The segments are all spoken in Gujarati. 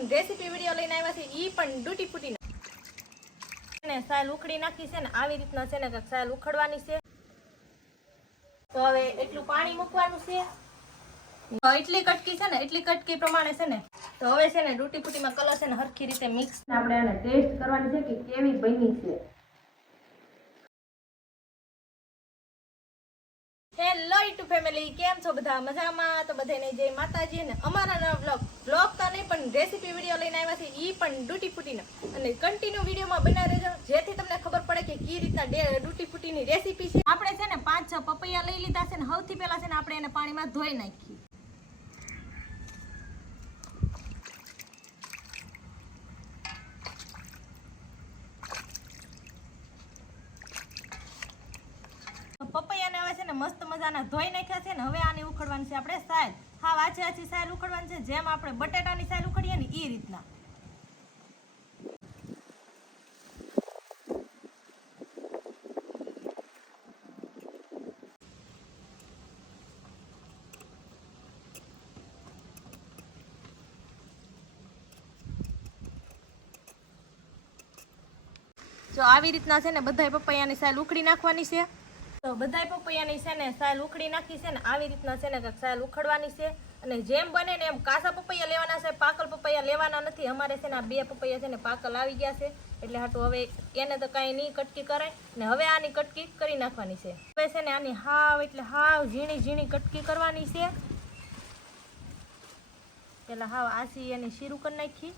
પણ રેસીપી વિડીયો લઈને આવ્યા છે, ઈ પણ ડૂટી ફૂટી ને સાલ ઉખડી નાખી છે ને આવી રીતના છે ને સાલ ઉખડવાની છે। તો હવે એટલું પાણી મૂકવાનું છે, એટલી કટકી છે ને એટલી કટકી પ્રમાણે છે ને તો હવે છે ને ડૂટી ફૂટીમાં કલર છે ને હરખી રીતે મિક્સ આપણે આને ટેસ્ટ કરવાની છે કે કેવી બની છે। હેલો યુટ્યુબ ફેમિલી, કેમ છો બધા? મજામાં? તો બધાને જય માતાજી ને અમારા નવા બ્લોગ તો નહીં પણ રેસીપી વિડીયો લઈને આવ્યા છે, ઈ પણ ડૂટી ફૂટીનો અને કન્ટિન્યુ વિડીયોમાં બનાવી રહેજો જેથી તમને ખબર પડે કે કઈ રીતના ડૂટી ફૂટીની રેસીપી છે। આપણે છે ને 5-6 પપૈયા લઈ લીધા છે ને સૌથી પહેલા છે ને આપણે એને પાણીમાં ધોઈ નાખીએ। પપૈયાને હવે છે ને મસ્ત મજાના ધોઈ નાખ્યા છે ને હવે આને ઉખડવાની છે આપણે સાલ। હા, આછી આછી સાલ ઉખડવાની છે, જેમ આપણે બટેટાની સાલ ઉખડીએ ને એ રીતના। જો આવી રીતના છે ને બધાય પપૈયાની સાલ ઉખડી નાખવાની છે। તો બધાય પપૈયાની છે ને સાલ ઉખડી નાખી છે ને આવી રીતના છે ને સાલ ઉખડવાની છે અને જેમ બને ને એમ કાચા પપૈયા લેવાના છે, પાકલ પપૈયા લેવાના નથી। અમારે છે ને આ 2 પપૈયા છે ને પાકલ આવી ગયા છે એટલે હાટું હવે એને તો કાંઈ નહીં કટકી કરાય ને હવે આની કટકી કરી નાખવાની છે। હવે છે ને આની હાવ એટલે હાવ ઝીણી ઝીણી કટકી કરવાની છે। પેલા હાવ આસી એની શીરું કરી નાખી।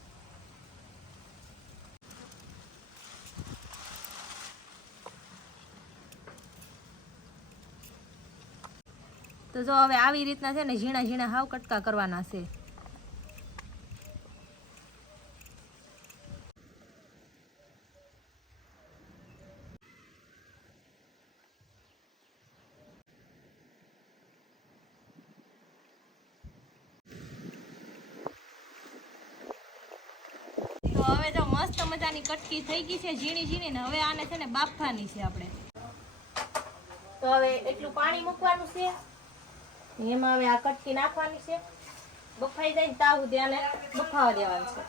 તો જો હવે આવી રીતના છે ને ઝીણા ઝીણા હાવ કટકા કરવાના છે। તો હવે જો મસ્ત મજાની કટકી થઈ ગઈ છે ઝીણી ઝીણી ને હવે આને છે ને બાફવાની છે આપણે। તો હવે એટલું પાણી મૂકવાનું છે, એમાં હવે આ કટકી નાખવાની છે, બફાઈ જાય ને ત્યાં સુધી આને બફાવા દેવાનું છે।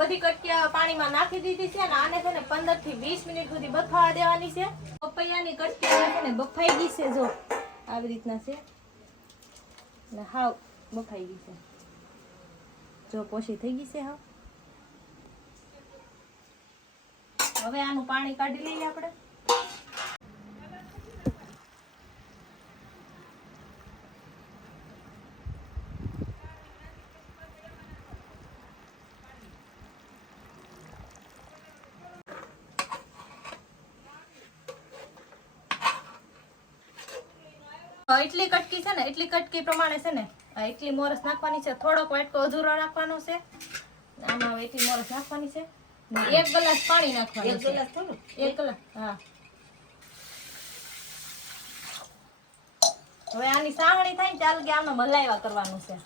બધી કટકી પાણીમાં નાખી દીધી છે ને આને છે ને 15 થી 20 મિનિટ સુધી બફાવા દેવાની છે। પપૈયાની કટકી છે ને બફાઈ ગઈ છે, જો આવી રીતના છે ને હાવ બફાઈ ગઈ છે, જો પોછી થઈ ગઈ છે હાવ। હવે આનું પાણી કાઢી લઈએ આપણે। એટલી કટકી છે ને એટલી કટકી પ્રમાણે છે ને એટલી મોરસ નાખવાની છે, થોડોક વાટકો અધૂરો નાખવાનો છે, આમાં હવે એટલી મોરસ નાખવાની છે ને 1 ગ્લાસ પાણી નાખવાનું છે। 1 ગ્લાસ થોડું 1 ગ્લાસ, હા। હવે આની સાવણી થાય ને ચાલ કે આમાં મલાઈવા કરવાનું છે।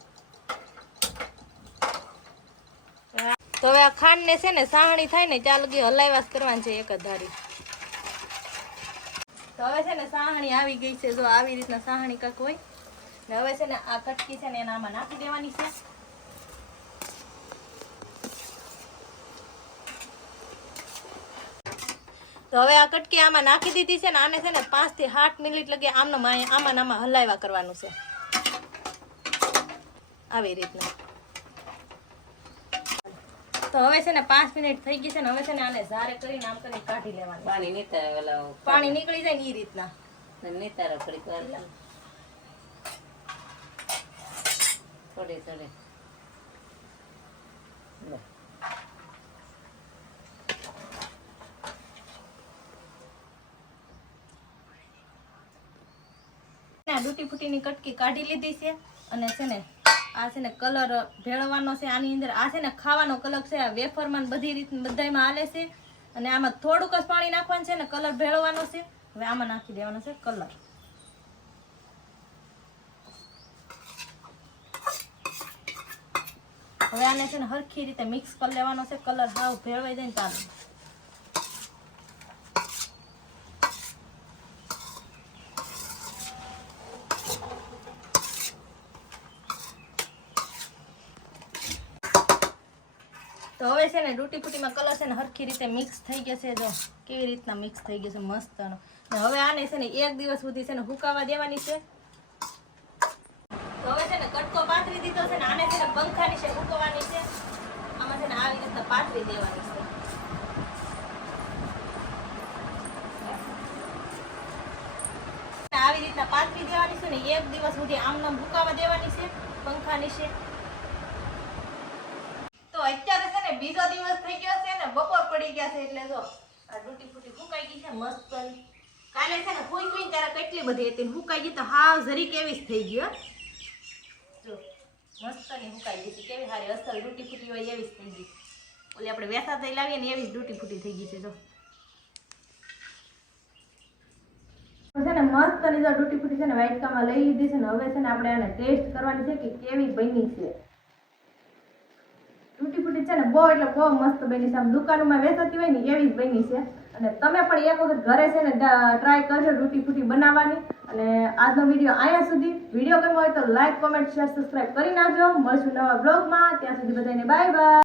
તો હવે આ ખાંડ ને છે ને સાવણી થાય ને ચાલ કે હલાઈવા કરવાની છે એક જ ધારી। તો હવે છે ને સાહણી આવી ગઈ છે, જો આવી રીતના સાહણી કાંક હોય ને હવે છે ને આ કટકી છે ને એને આમાં નાખી દેવાની છે। તો હવે આ કટકી આમાં નાખી દીધી છે ને આને છે ને 5 થી 8 મિનિટ લગી આમાં હલાવ્યા કરવાનું છે આવી રીતના। તો હવે છે ને 5 મિનિટ થઈ ગઈ છે ને હવે છે ને આને ઝારે કરીને આમ કરીને કાઢી લેવાનું। પાણી નીકળી જાય ને એ રીતના થોડી થોડી ડૂટી ફૂટીની કટકી કાઢી લીધી છે અને છે ને આ છે ને કલર ભેળવવાનો છે આની અંદર। આ છે ને ખાવાનો કલર છે, આ વેફરમાં બધી રીત બધામાં હાલે છે અને આમાં થોડુંક જ પાણી નાખવાનું છે ને કલર ભેળવવાનો છે। હવે આમાં નાખી દેવાનો છે કલર। હવે આને છે ને હરખી રીતે મિક્સ કરી લેવાનો છે, કલર હાવ ભેળવાઈ જાય ને ચાલે। તો હવે છે ને તૂટી ફૂટીમાં કલર છે ને હરખી રીતે મિક્સ થઈ ગયો છે. જો કેવી રીતના મિક્સ થઈ ગયો છે મસ્તનો. ને હવે આને છે ને 1 દિવસ સુધી છે ને હુકાવા દેવાની છે. તો હવે છે ને કટકો પાથરી દીધો છે ને આને છે ને પંખાની છે હુકવવાની છે. આમાં છે ને આવી રીતના પાથરી દેવાની છે. આવી રીતના પાથરી દેવાની છે ને 1 દિવસ સુધી આમનામ હુકાવા દેવાની છે પંખાની છે. તો અત્યારે છે ને બીજો દિવસ થઈ ગયો છે ને બપોર પડી ગયા છે એટલે જો આ તૂટી ફૂટી હુકાઈ ગઈ છે મસ્ત. કાલે છે ને ફૂંકવી ત્યારે કેટલી બધી હતી હુકાઈ ગઈ તો હાવ જરીક એવી જ થઈ ગયો. જો મસ્તની હુકાઈ ગઈ છે કેવી સારી અસલ તૂટી ફૂટી હોય એવી જ થઈ ગઈ. ઓલી આપણે વેસાતા લાવીએ ને એવી જ તૂટી ફૂટી થઈ ગઈ છે. જો છે ને મસ્ત ની જો તૂટી ફૂટી છે ને વાટકામાં લઈ લીધી છે ને હવે છે ને આપણે આને ટેસ્ટ કરવાની છે કે કેવી બની છે. તૂટી ફૂટી છે ને બહુ એટલે બહુ મસ્ત બની છે. આમ દુકાનોમાં વેચાતી હોય ને એવી જ બની છે. અને તમે પણ એક વખત ઘરે છે ને ટ્રાય કરજો તૂટી ફૂટી બનાવવાની. અને આજનો વિડીયો અહીંયા સુધી. વિડીયો ગમ્યો હોય તો લાઈક, કોમેન્ટ, શેર, સબસ્ક્રાઇબ કરી નાખજો. મળશું નવા બ્લોગમાં. ત્યાં સુધી બધાને બાય બાય.